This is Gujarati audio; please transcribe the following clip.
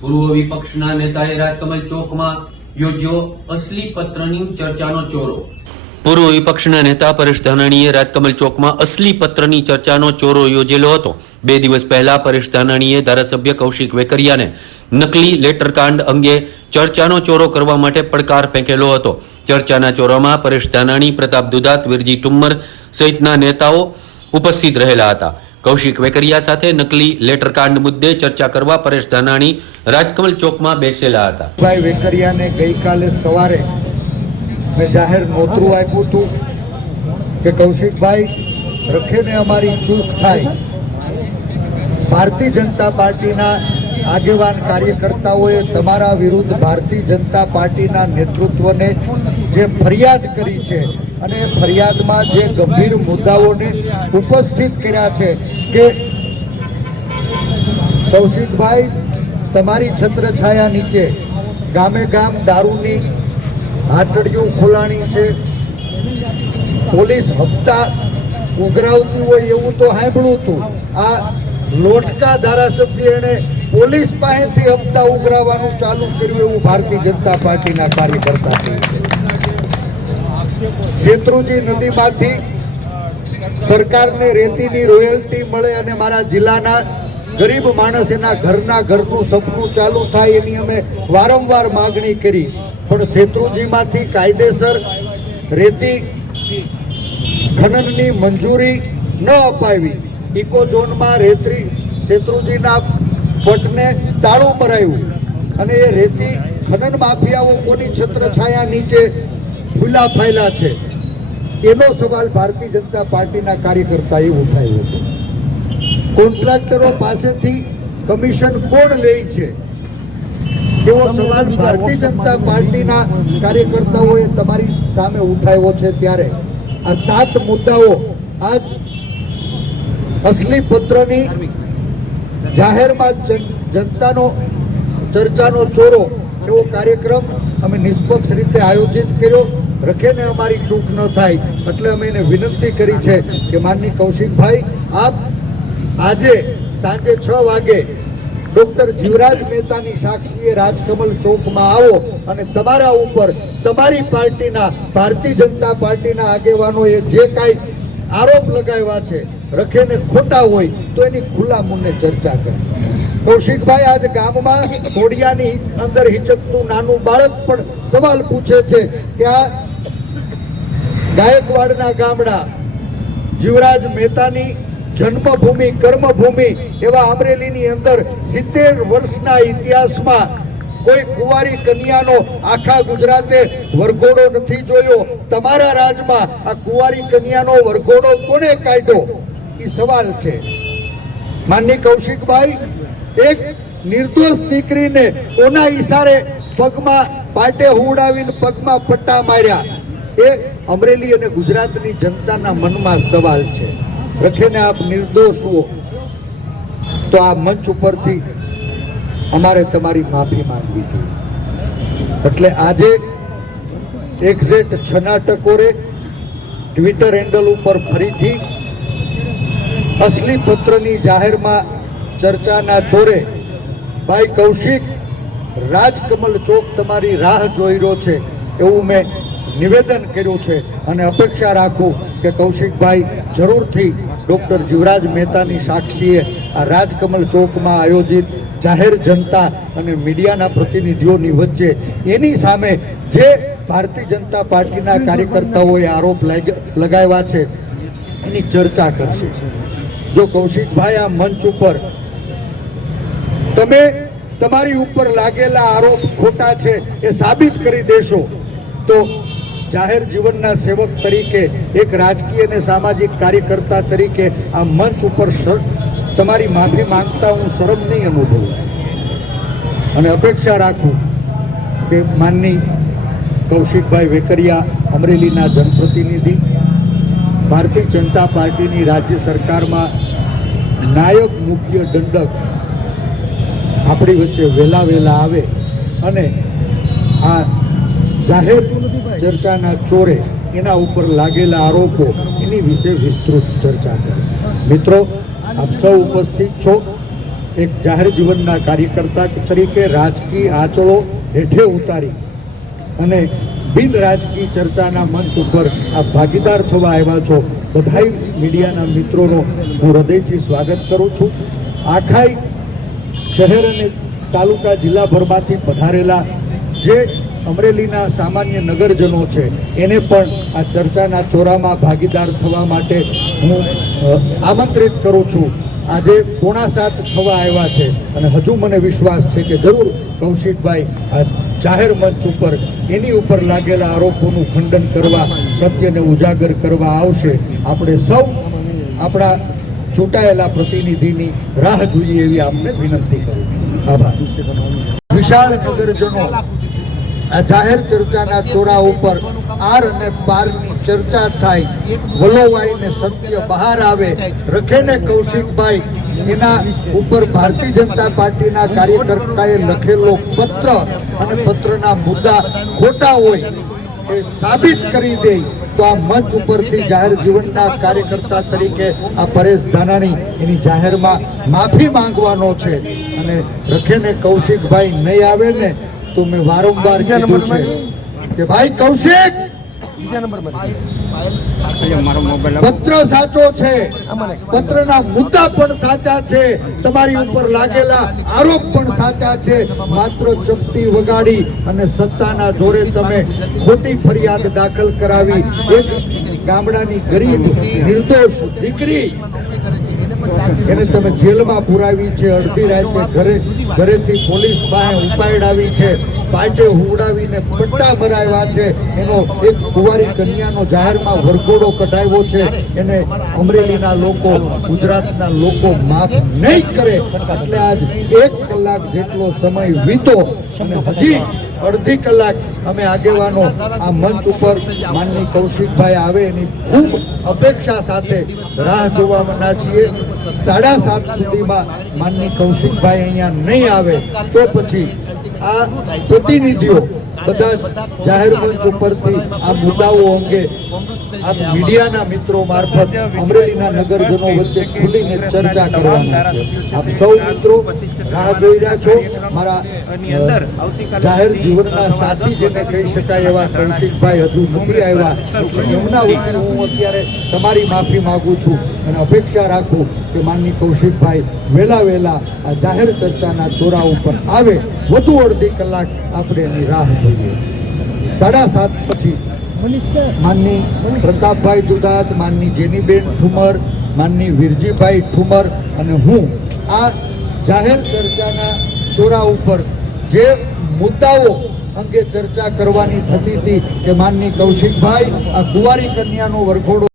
પૂર્વ વિપક્ષના નેતાએ રાજકમલ ચોકમાં યોજ્યો અસલી પત્રની ચર્ચાનો ચોરો. પૂર્વ વિપક્ષના નેતા પરેશ ધાનાણીએ રાજકમલ ચોકમાં અસલી પત્રની ચર્ચાનો ચોરો યોજેલો હતો. બે દિવસ પહેલા પરેશ ધાનાણીએ ધારાસભ્ય કૌશિક વેકરિયાને નકલી લેટરકાંડ અંગે ચર્ચાનો ચોરો કરવા માટે પડકાર ફેંકેલો હતો. ચર્ચાના ચોરોમાં પરેશ ધાનાણી, પ્રતાપ દુધાત વિરજી ટુમ્મર સહિતના નેતાઓ ઉપસ્થિત રહેલા હતા. કૌશિક વેકરિયા સાથે નકલી લેટરકાંડ મુદ્દે ચર્ચા કરવા પરેશ ધાનાણી રાજકમલ ચોકમાં બેસેલા હતા. ભાઈ વેકરિયાને ગઈકાલે સવારે મેં જાહેર નોતરું આપ્યું હતું કે કૌશિકભાઈ રખેને અમારી ચૂક થાય. ભારતીય જનતા પાર્ટીના આગેવાન કાર્યકર્તાઓએ તમારા વિરુદ્ધ ભારતીય જનતા પાર્ટીના નેતૃત્વને જે ફરિયાદ કરી છે અને ફરિયાદમાં જે ગંભીર મુદ્દાઓને ઉપસ્થિત કર્યા છે કે કૌશિકભાઈ, તમારી છત્રછાયા નીચે ગામે ગામ દારૂની હાટડીઓ ખોલાણી છે. પોલીસ હપ્તા ઉઘરાવતી હોય એવું તો સાંભળ્યું હતું. આ લોટકા ધારાસભ્ય એણે પોલીસ પાસેથી હપ્તા ઉઘરાવવાનું ચાલુ કર્યું એવું ભારતીય જનતા પાર્ટીના કાર્યકર્તા થયું છે. શેત્રુજી નદીમાંથી સરકારને રેતીની રોયલ્ટી મળે અને મારા જિલ્લાના ગરીબ માણસ એના ઘરના ઘરનું સપનું ચાલુ થાય એની અમે વારંવાર માગણી કરી. પણ શેત્રુજીમાંથી કાયદેસર રેતી ખનનની મંજૂરી ન અપાવી. ઇકોઝોનમાં રેતરી રેતી શેત્રુજીના પટને તાળું મરાયું. અને એ રેતી ખનન માફિયાઓ કોની છત્રછાયા નીચે ફૂલા ફાયલા છે. એનો સવાલ ભારતીય જનતા પાર્ટીના કાર્યકર્તાએ ઉઠાવ્યો હતો. કોન્ટ્રાક્ટરો પાસેથી કમિશન કોણ લે છે? એવો સવાલ ભારતીય જનતા પાર્ટીના કાર્યકર્તાઓએ તમારી સામે ઉઠાવ્યો છે ત્યારે. આ સાત મુદ્દાઓ આજ અસલી પત્રની જાહેરમાં જન- જનતાનો ચર્ચાનો ચોરો એવો કાર્યક્રમ અમે નિષ્પક્ષ રીતે આયોજિત કર્યો. રખેને અમારી ચૂક ન થાય એટલે અમે એને વિનંતી કરી છે કે માનની કૌશિકભાઈ, આપ આજે સાંજે છ વાગે ડોક્ટર જીવરાજ મહેતાની સાક્ષીએ રાજકમલ ચોકમાં આવો અને તમારા ઉપર તમારી પાર્ટીના, ભારતીય જનતા પાર્ટીના આગેવાનોએ જે કાંઈ આરોપ લગાવ્યા છે, રખેને ખોટા હોય તો એની ખુલ્લા મુન્ને ચર્ચા કરે. કૌશિકભાઈ, આજ ગામમાં ઘોડિયાની અંદર હિચકતું નાનું બાળક પણ સવાલ પૂછે છે કે આ ગાયકવાડના ગામડા જીવરાજ મહેતાની જન્મભૂમિ, કર્મભૂમિ એવા અમરેલીની અંદર સિત્તેર વર્ષના ઇતિહાસમાં કોઈ કુંવારી કન્યાનો આખા ગુજરાતે વરઘોડો નથી જોયો. તમારા રાજમાં આ કુંવારી કન્યાનો વરઘોડો કોને કાઢ્યો? એ સવાલ છે. માનની કૌશિકભાઈ એક નિર્દોષ દીકરીને કોના ઈશારે પગમાં પાટે હુવડાવીને પગમાં પટ્ટા માર્યા? એ અમરેલી અને ગુજરાતની જનતાના મનમાં સવાલ છે. રખેને આપ નિર્દોષ હો. તો આ મંચ ઉપરથી અમારે તમારી માફી માંગવી જોઈએ. એટલે આજે એક્ઝેટ છના ટકોરે ટ્વિટર હેન્ડલ ઉપર ફરીથી અસલી પત્રની જાહેરમાં ચર્ચાના ચોરે ભાઈ કૌશિક, રાજકમલ ચોક તમારી રાહ જોઈ રહ્યો છે એવું મેં નિવેદન કર્યું છે અને અપેક્ષા રાખું કે કૌશિકભાઈ જરૂરથી ડૉક્ટર જીવરાજ મહેતાની સાક્ષીએ આ રાજકમલ ચોકમાં આયોજિત જાહેર જનતા અને મીડિયાના પ્રતિનિધિઓની વચ્ચે એની સામે જે ભારતીય જનતા પાર્ટીના કાર્યકર્તાઓએ આરોપ લાગ- લગાવ્યા છે એની ચર્ચા કરશે. જો કૌશિકભાઈ આ મંચ ઉપર તમે તમારી ઉપર લાગેલા આરોપ ખોટા છે એ સાબિત કરી દેશો. તો જાહેર જીવનના સેવક તરીકે, એક રાજકીય અને સામાજિક કાર્યકર્તા તરીકે આ મંચ ઉપર તમારી માફી માંગતા હું શરમ નહીં અનુભવું. અને અપેક્ષા રાખું કે માનની કૌશિકભાઈ વેકરિયા અમરેલીના જનપ્રતિનિધિ, ભારતીય જનતા પાર્ટીની રાજ્ય સરકારમાં નાયબ મુખ્ય દંડક આપણી વચ્ચે વહેલા વહેલા આવે અને આ જાહેર ચર્ચાના ચોરે એના ઉપર લાગેલા આરોપો એની વિશે વિસ્તૃત ચર્ચા કરે. મિત્રો, આપ સૌ ઉપસ્થિત છો એક જાહેર જીવનના કાર્યકર્તા તરીકે રાજકીય આંચળો હેઠે ઉતારી અને બિન રાજકીય ચર્ચાના મંચ ઉપર આ ભાગીદાર થવા આવ્યા છો. બધાય મીડિયાના મિત્રોનો હું હૃદયથી સ્વાગત કરું છું. આખાય શહેર અને તાલુકા જિલ્લાભરમાંથી પધારેલા જે અમરેલીના સામાન્ય નગરજનો છે, એને પણ આ ચર્ચાના ચોરામાં ભાગીદાર થવા માટે હું આમંત્રિત કરું છું. આજે પોણા સાત થવા આવ્યા છે અને હજુ મને વિશ્વાસ છે કે જરૂર કૌશિકભાઈ આ જાહેર મંચ ઉપર, એની ઉપર લાગેલા આરોપોનું ખંડન કરવા, સત્યને ઉજાગર કરવા આવશે. આપણે સૌ આપણા ચૂંટાયેલા પ્રતિનિધિની રાહ જોઈએ એવી આપને વિનંતી કરું છું. આભાર. વિશાળ નગરજનો આ જાહેર ચર્ચાના ચોરા ઉપર આર અને પારની ચર્ચા થાય. વલોવાઈને સત્ય બહાર આવે. રખેને કૌશિકભાઈ, એના ઉપર ભારતીય જનતા પાર્ટીના કાર્યકર્તાએ લખેલો પત્ર અને પત્રના મુદ્દા ખોટા હોય એ સાબિત કરી દે. તો આ મંચ ઉપરથી જાહેર જીવનના કાર્યકર્તા તરીકે આ પરેશ ધાનાણી એની જાહેરમાં માફી માંગવાનો છે. અને રખેને કૌશિકભાઈ નહીં આવે ને તો મેં વારંવાર કીધું છે કે ભાઈ કૌશિક! મારો નંબર પત્ર સાચો છે. પત્રના મુદ્દા પણ સાચા છે. તમારી ઉપર લાગેલા આરોપ પણ સાચા છે. માત્ર ચપટી વગાડી અને સત્તાના જોરે તમે ખોટી ફરિયાદ દાખલ કરાવી. એક ગામડાની ગરીબ નિર્દોષ દીકરી એને તમે જેલમાં પુરાવી છે. અડધી રાતે ઘરે ઘરેથી પોલીસ પાસે ઉપાડાવી છે. પાટે હુવડાવીને પટ્ટા ભરાવ્યા છે. એનો એક કુંવારી કન્યાનો જાહેરમાં વરઘોડો કઢાવ્યો છે. એને અમરેલીના લોકો, ગુજરાતના લોકો માફ નહીં કરે. એટલે આજ એક કલાક જેટલો સમય વીતો અને હજી અડધી કલાક અમે આગેવાનો આ મંચ ઉપર માનની કૌશિકભાઈ આવે એની ખૂબ અપેક્ષા સાથે રાહ જોવાના છીએ. સાડા સાત સુધીમાં માનની કૌશિકભાઈ અહીંયા નહીં આવે તો પછી આ પ્રતિનિધિઓ બધા જાહેર મંચ ઉપરથી આ મુદ્દાઓ અંગે આ મીડિયાના મિત્રો મારફત અમરેલીના નગરજનો વચ્ચે ખુલીને ચર્ચા કરવાના છે. આપ સૌ મિત્રો રાહ જોઈ રહ્યા છો. મારા જાહેર જીવનના સાથી જેને કહી શકાય એવા કૌશિકભાઈ હજુ નથી આવ્યા. એમના વતી હું અત્યારે તમારી માફી માગું છું અને અપેક્ષા રાખું કે માનની કૌશિકભાઈ વહેલા વહેલા આ જાહેર ચર્ચાના ચોરા ઉપર આવે, વધુ અડધી કલાક આપણે એની રાહ જોઈએ. સાડા સાત પછી માનની પ્રતાપભાઈ દુદાત, માનની જેનીબેન ઠુમર, માનની વીરજીભાઈ ઠુમર અને હું આ જાહેર ચર્ચાના ચોરા ઉપર જે મુદ્દાઓ અંગે ચર્ચા કરવાની થતી હતી કે માનની કૌશિકભાઈ આ કુંવારી કન્યાનો વરઘોડો